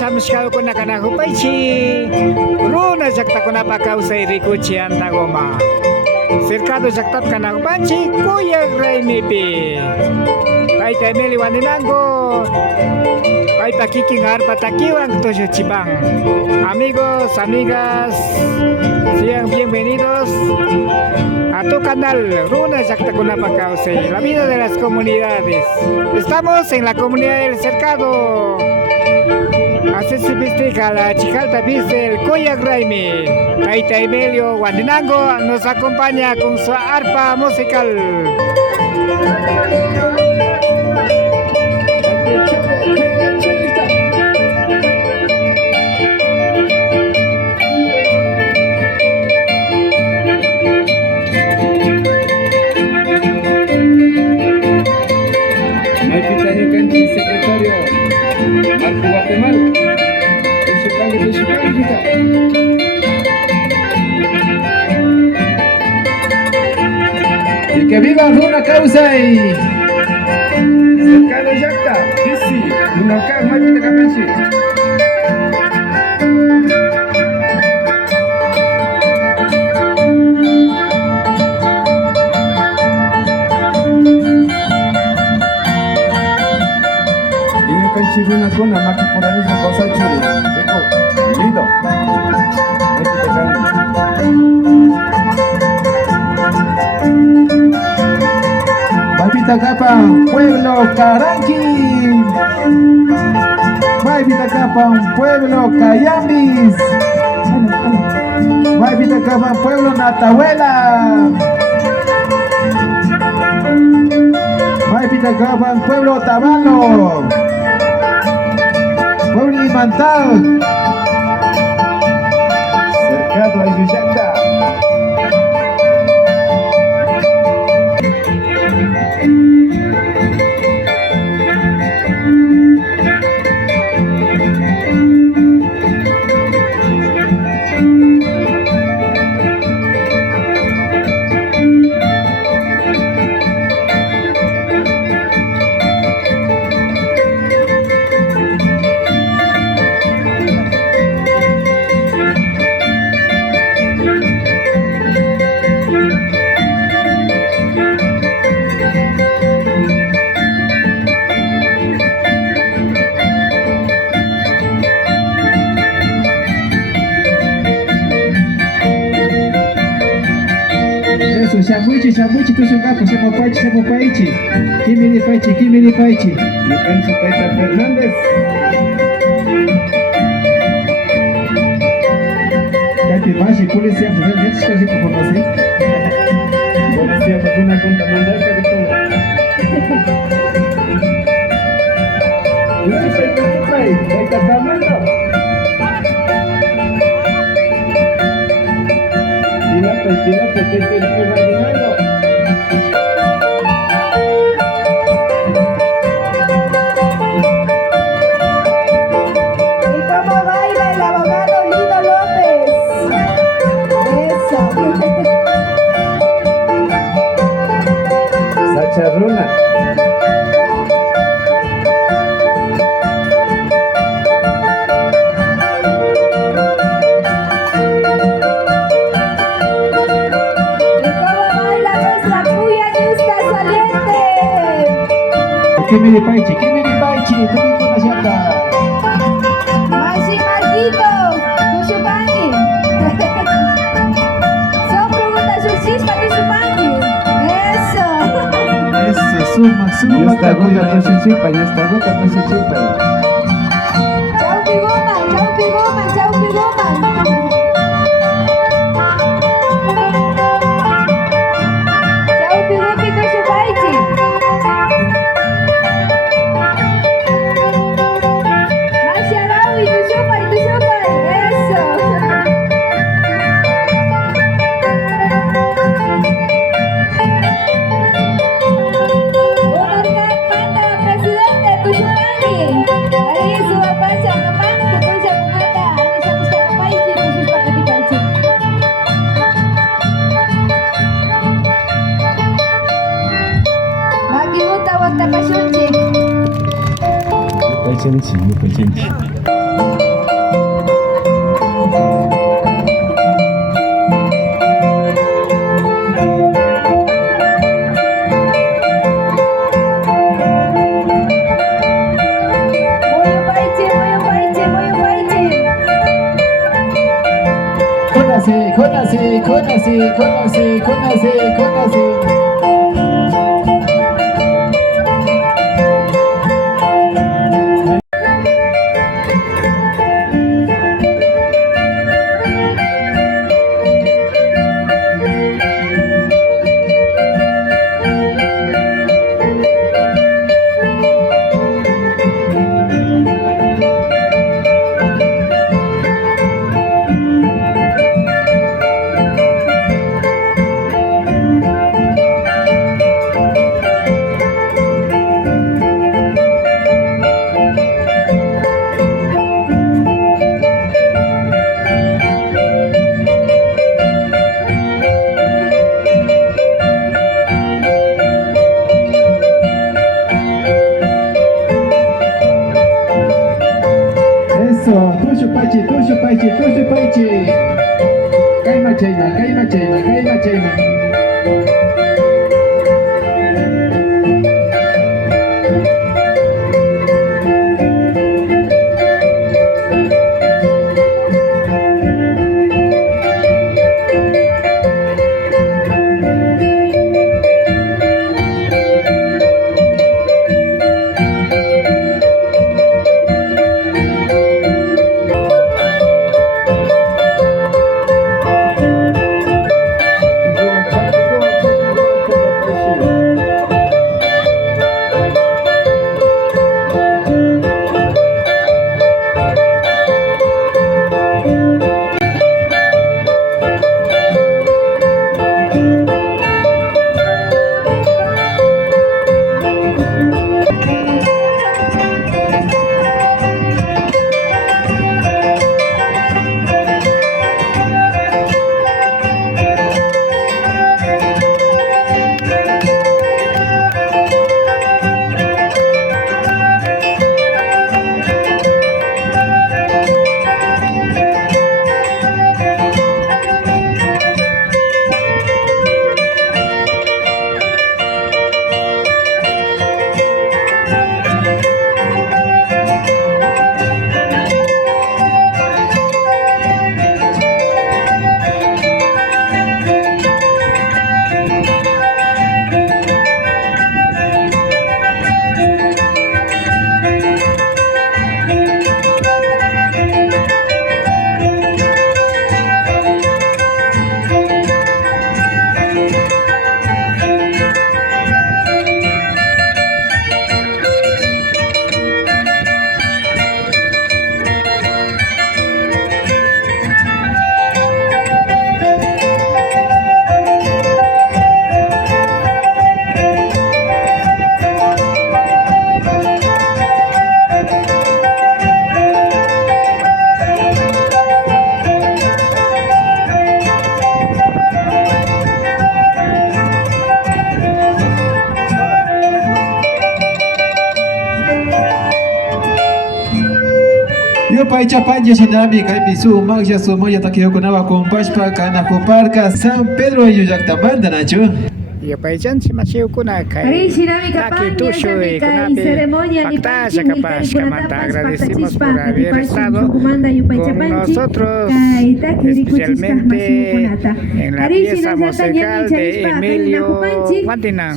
shamshkakuna kanakupaychi runa llaqtakunapa kawsay rikuchi antagoma cercado llaqtapa kanakupanchi kuyak raymipi payta Emilio waninango paypa kikin arpa takiwan tushuchipan. Amigos, amigas, sean bienvenidos a tu canal Runa Llaqtakunapa Kawsay, la vida de las comunidades. Estamos en la comunidad del Cercado. Así se festeja la Chijalta Viste, el Koyak Raimi. Taita Emilio Guandinango nos acompaña con su arpa musical. Secretario Marco Guatemala, y que viva Runa Kawsay Cercado Llaqta, Disi, Lunacán, Maypita Capensi. Runa Kona, Maki por ahí no pasa chulo, lindo. Maypita Capan, pueblo Caranqui. Maypita Capan, pueblo Cayambis. Maypita Capan, pueblo Natahuela. Maypita Capan, pueblo Tabalo. Pueblo Limantal, Cercado Ayuyacta. Shamuichi, tu sungapo, semo paichi. Kimini paichi. Lucanso Taita Fernández. Taiti Bashi, policía, pues el hecho casi como así. Policía, pues una conta mandar que de todo. Yo soy Taita Fernando. Tira, te imaginando. ¿Y cómo baila el abogado Lido López? Eso. Sacha Runa. Kimini Paichi, tu digo una llanta. Machi Marquito, Tuxupanqui. Son preguntas justas para Tuxupanqui. Eso, suma. Y esta gota no se chupa. Chau Pigoman. Chau Pigoki Tuxupaichi. Conase. Tushu paichi. Kaima chaima. Paicha panje shinami kaypi su magia su moya takiyokunawa compashpa kanakuparka San Pedro Yuyaktamanta nachu. Yapaychanchik masiyukuna kay Ari shinami taki kapaña tushuy kay ceremonia ni pactasha kapashkamanta agradecemos por haber estado con nosotros, especialmente en la pieza musical de Emilio Guantinango.